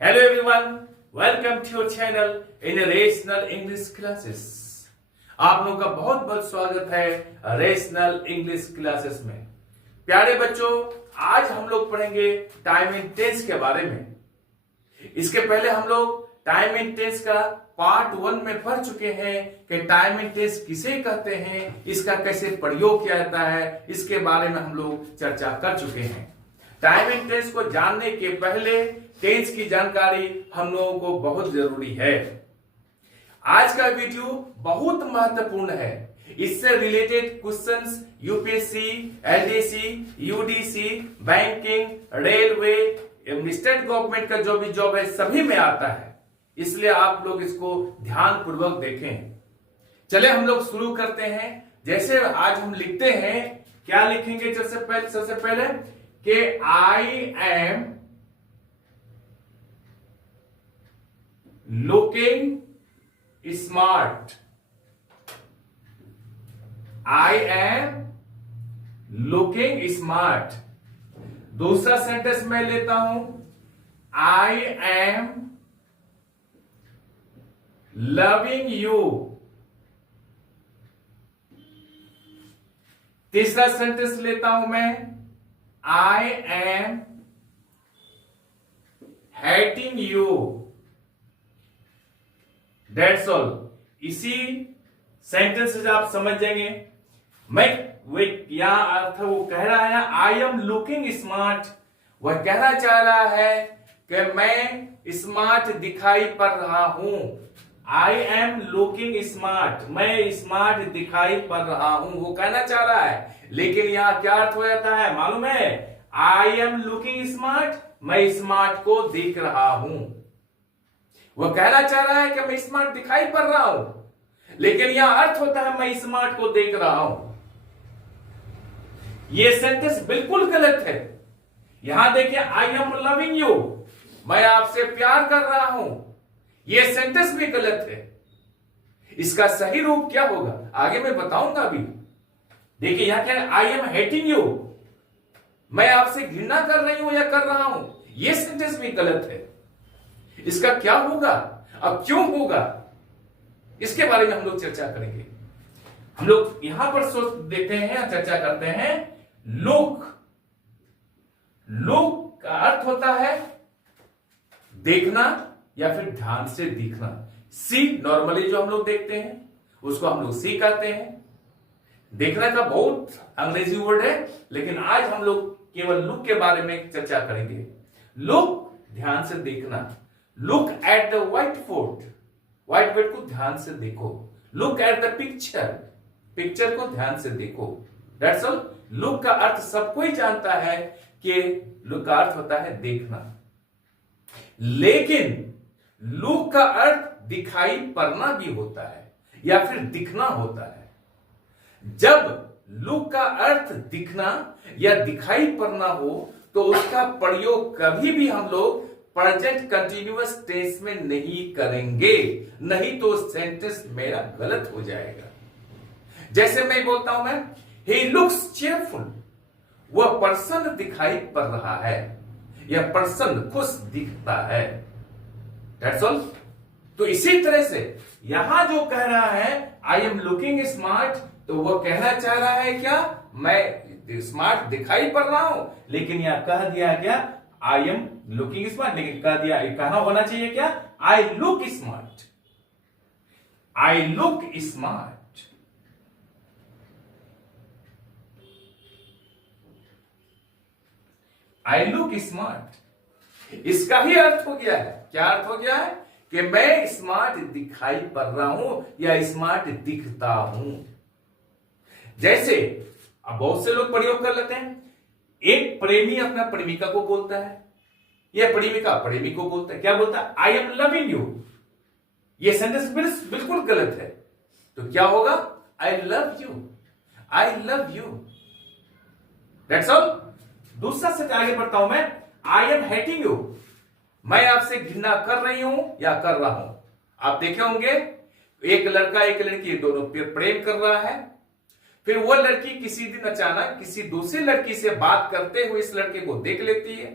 Hello everyone, welcome to your channel in Rational English Classes। आप लोगों का बहुत बहुत स्वागत है रेशनल इंग्लिश क्लासेस में। प्यारे बच्चों, आज हम लोग पढ़ेंगे टाइम एंड टेंस के बारे में। इसके पहले हम लोग टाइम एंड टेंस का पार्ट 1 में पढ़ चुके हैं कि टाइम एंड टेंस किसे कहते हैं, इसका कैसे प्रयोग किया जाता है, इसके बारे में हम लोग चर्चा कर चुके हैं। टाइम एंड टेंस को जानने के पहले टेंस की जानकारी हम लोगों को बहुत जरूरी है। आज का वीडियो बहुत महत्वपूर्ण है। इससे related questions UPSC, LDC, UDC, banking, railway, state government का जो भी जॉब है सभी में आता है, इसलिए आप लोग इसको ध्यान पूर्वक देखें। चले हम लोग शुरू करते हैं। जैसे आज हम लिखते हैं, क्या लिखेंगे? सबसे पहले कि I am looking smart. I am looking smart. दूसरा सेंटेंस मैं लेता हूं, आई एम लविंग यू। तीसरा सेंटेंस लेता हूं मैं, I am hating you. That's all. इसी सेंटेंस से आप समझ जाएंगे क्या अर्थ वो कह रहा है। आई एम लुकिंग स्मार्ट, वह कहना चाह रहा है कि मैं स्मार्ट दिखाई पड़ रहा हूं। आई एम लुकिंग स्मार्ट, मैं स्मार्ट दिखाई पड़ रहा हूं, वो कहना चाह रहा है। लेकिन यहां क्या अर्थ हो जाता है मालूम है? आई एम लुकिंग स्मार्ट, मैं स्मार्ट को देख रहा हूं। वह कहना चाह रहा है कि मैं स्मार्ट दिखाई पड़ रहा हूं, लेकिन यह अर्थ होता है मैं स्मार्ट को देख रहा हूं। यह सेंटेंस बिल्कुल गलत है। यहां देखिए, आई एम लविंग यू, मैं आपसे प्यार कर रहा हूं, यह सेंटेंस भी गलत है। इसका सही रूप क्या होगा आगे मैं बताऊंगा अभी। देखिए यहां क्या है, आई एम हेटिंग यू, मैं आपसे घृणा कर रही हूं या कर रहा हूं, यह सेंटेंस भी गलत है। इसका क्या होगा, अब क्यों होगा, इसके बारे में हम लोग चर्चा करेंगे। हम लोग यहां पर सोच देखते हैं, चर्चा करते हैं। लुक, लुक का अर्थ होता है देखना या फिर ध्यान से दिखना। सी नॉर्मली जो हम लोग देखते हैं उसको हम लोग सी कहते हैं। देखना का बहुत अंग्रेजी वर्ड है, लेकिन आज हम लोग केवल लुक के बारे में चर्चा करेंगे। लुक ध्यान से देखना। Look at the white board, white board को ध्यान से देखो। Look at the picture, picture को ध्यान से देखो। That's all. लुक का अर्थ सब कोई जानता है कि लुक का अर्थ होता है देखना, लेकिन लुक का अर्थ दिखाई पड़ना भी होता है या फिर दिखना होता है। जब लुक का अर्थ दिखना या दिखाई पड़ना हो तो उसका प्रयोग कभी भी हम लोग प्रेजेंट कंटिन्यूअस टेंस में नहीं करेंगे, नहीं तो सेंटेंस मेरा गलत हो जाएगा। जैसे मैं बोलता हूं, मैं ही लुक्स चीयरफुल, वह प्रसन्न दिखाई पड़ रहा है या प्रसन्न खुश दिखता है। That's all. तो इसी तरह से यहां जो कह रहा है आई एम लुकिंग स्मार्ट, तो वह कहना चाह रहा है क्या, मैं स्मार्ट दिखाई पड़ रहा हूं, लेकिन यहां कह दिया क्या, आई एम लुकिंग स्मार्ट, लेकिन कह दिया कहां होना चाहिए क्या, आई लुक स्मार्ट। आई लुक स्मार्ट। आई लुक स्मार्ट, इसका ही अर्थ हो गया है। क्या अर्थ हो गया है कि मैं स्मार्ट दिखाई पड़ रहा हूं या स्मार्ट दिखता हूं। जैसे अब बहुत से लोग प्रयोग कर लेते हैं, एक प्रेमी अपना प्रेमिका को बोलता है या प्रेमिका प्रेमी को बोलता है। क्या बोलता है? I am loving you. यह सेंटेंस बिल्कुल गलत है। तो क्या होगा? आई love you, I love you. That's all. दूसरा से आगे बढ़ता हूं मैं, आई एम हेटिंग यू, मैं आपसे घृणा कर रही हूं या कर रहा हूं। आप देखे होंगे एक लड़का एक लड़की दोनों प्रेम कर रहा है, फिर वो लड़की किसी दिन अचानक किसी दूसरी लड़की से बात करते हुए इस लड़के को देख लेती है,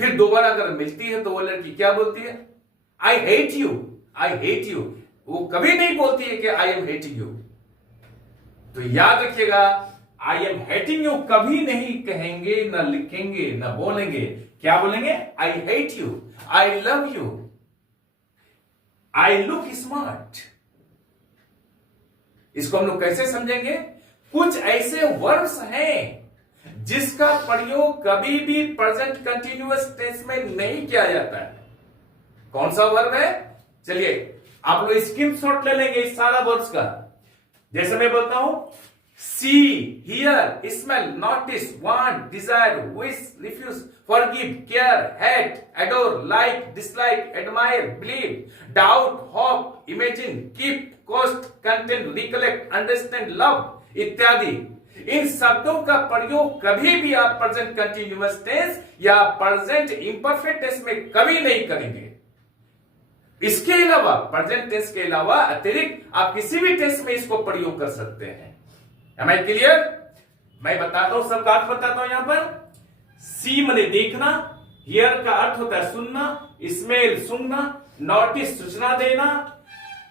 फिर दोबारा अगर मिलती है तो वो लड़की क्या बोलती है? आई hate you, I hate you. वो कभी नहीं बोलती है कि आई एम हेटिंग यू। तो याद रखिएगा, आई एम हेटिंग यू कभी नहीं कहेंगे, ना लिखेंगे, ना बोलेंगे। क्या बोलेंगे? आई hate you, I love you, I look smart. इसको हम लोग कैसे समझेंगे? कुछ ऐसे वर्ब्स हैं जिसका प्रयोग कभी भी प्रेजेंट कंटिन्यूअस टेंस में नहीं किया जाता है। कौन सा वर्ब है? चलिए आप लोग स्क्रीनशॉट ले लेंगे इस सारा वर्ब्स का। जैसे मैं बोलता हूं, see, hear, smell, notice, want, desire, wish, refuse, forgive, care, hate, adore, like, dislike, admire, believe, doubt, hope, imagine, keep, cost, content, recollect, understand, love इत्यादि। इन शब्दों का प्रयोग कभी भी आप प्रेजेंट कंटिन्यूअस टेंस या प्रेजेंट इंपरफेक्ट टेंस में कभी नहीं करेंगे। इसके अलावा, प्रेजेंट टेंस के अलावा अतिरिक्त आप किसी भी टेंस में इसको प्रयोग कर सकते हैं। Am I clear? मैं बताता हूं, सबका अर्थ बताता हूं। यहां पर सी माने देखना, हियर का अर्थ होता है सुनना, स्मेल सूंघना, नोटिस सूचना देना,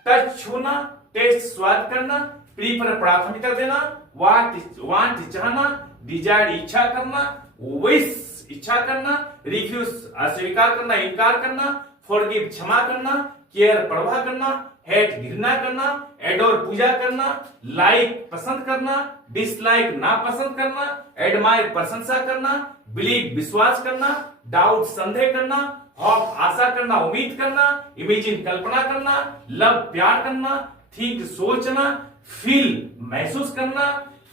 टच छूना, टेस्ट स्वाद करना, प्रीफर प्राथमिकता देना, वांट चाहना, डिजायर इच्छा करना, विश इच्छा करना, रिफ्यूज अस्वीकार करना, इनकार करना, फॉरगिव क्षमा करना, केयर परवाह करना, हेट घृणा करना, एडोर पूजा करना, लाइक पसंद करना, डिसलाइक नापसंद करना, एडमायर प्रशंसा करना, बिलीव विश्वास करना, डाउट संदेह करना, होप आशा करना उम्मीद करना, इमेजिन कल्पना करना, लव प्यार करना, थिंक सोचना, फील महसूस करना,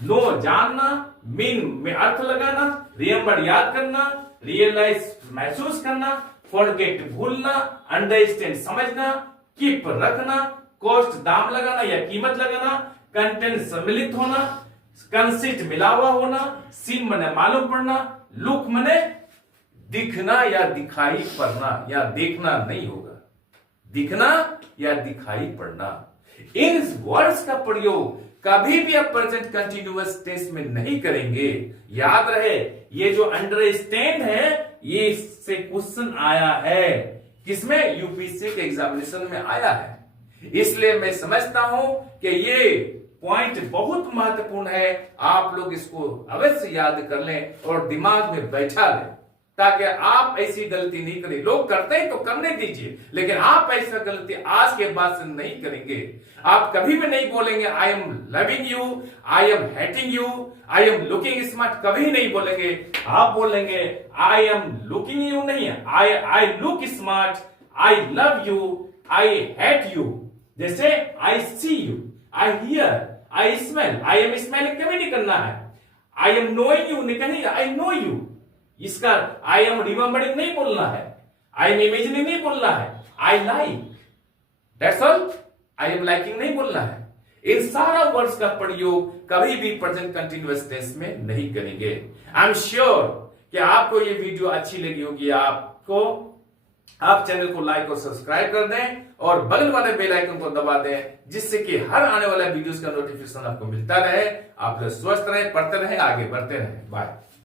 नो जानना, मीन में अर्थ लगाना, रिमेंबर याद करना, रियलाइज महसूस करना, फॉरगेट भूलना, अंडरस्टैंड समझना, कीप रखना, कॉस्ट दाम लगाना या कीमत लगाना, कंटेंट सम्मिलित होना, कंसिस्ट मिला हुआ होना, सीन मने मालूम पड़ना, लुक मने दिखना या दिखाई पड़ना, या देखना नहीं होगा, दिखना या दिखाई पड़ना। इन वर्ड्स का प्रयोग कभी भी आप प्रेजेंट कंटिन्यूअस टेंस में नहीं करेंगे। याद रहे, ये जो अंडरस्टैंड है, ये इससे क्वेश्चन आया है। किसमें? यूपीएससी के एग्जामिनेशन में आया है। इसलिए मैं समझता हूं कि ये पॉइंट बहुत महत्वपूर्ण है। आप लोग इसको अवश्य याद कर लें और दिमाग में बैठा लें, ताकि आप ऐसी गलती नहीं करें। लोग करते हैं तो करने दीजिए, लेकिन आप ऐसा गलती आज के बाद से नहीं करेंगे। आप कभी भी नहीं बोलेंगे I am loving you, I am hating you, I am looking smart, कभी नहीं बोलेंगे। आप बोलेंगे आई एम लुकिंग यू, नहीं I look smart, I love you, I hate you. जैसे I see you, I hear, I smell, I am smelling कभी नहीं करना है। आई एम नोइंग यू नहीं कहनी, आई नो यू। इसका आई एम रिमेंबरिंग नहीं बोलना है, आई एम इमेजिनिंग नहीं बोलना है, I like, that's all. I am liking नहीं बोलना है। इन सारा वर्ड्स का प्रयोग कभी भी प्रेजेंट कंटिन्यूअस टेंस में नहीं करेंगे। आई एम श्योर कि आपको ये वीडियो अच्छी लगी होगी। आप चैनल को लाइक और सब्सक्राइब कर दें और बगल वाले बेल आइकन को दबा दें, जिससे कि हर आने वाला वीडियोस का नोटिफिकेशन आपको मिलता रहे। आप लोग स्वस्थ रहें, पढ़ते रहें, आगे बढ़ते रहें। बाय।